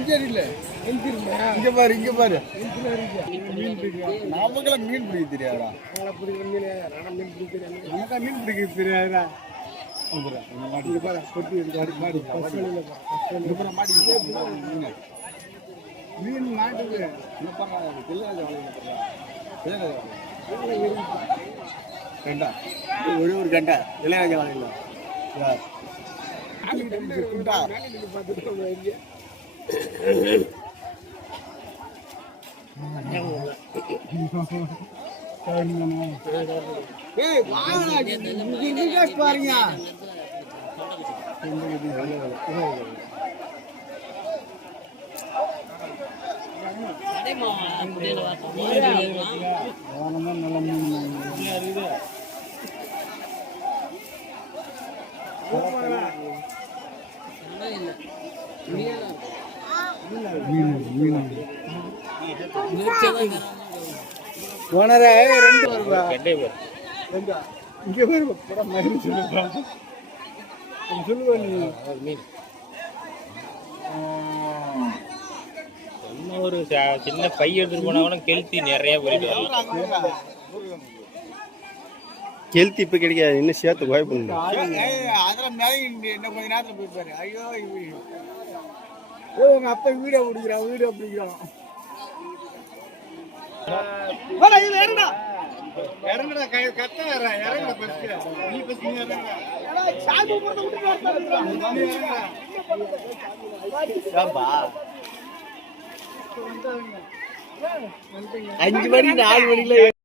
இங்க பாரு இங்க பாரு நமக்கெல்லாம் மீன் பிடிக்க தெரியாதா? மீன் பிடிக்க தெரியாதா? மீன் மாட்டுது ஒரு கண்டா இளையராஜா வாழையில பாருங்க ஓனரே ரெண்டு வருவா எங்க இங்க வருவா பட மாதிரி சொல்லுவா சொல்லுவா நீ மீன் ஒரு சின்ன பை எடுத்துட்டு போனா கெளுத்தி நிறைய போயிட்டு கெளுத்தி இப்ப கிடைக்காது, இன்னும் சேர்த்து வாய்ப்பு அதெல்லாம் என்ன கொஞ்ச நேரத்துல போயிருப்பாரு. ஐயோ உங்க அப்பா வீடியோ பிடிக்கிறான் இறங்குடா கத்த இறங்குடா நீ பஸ் 5 மணி 4 மணில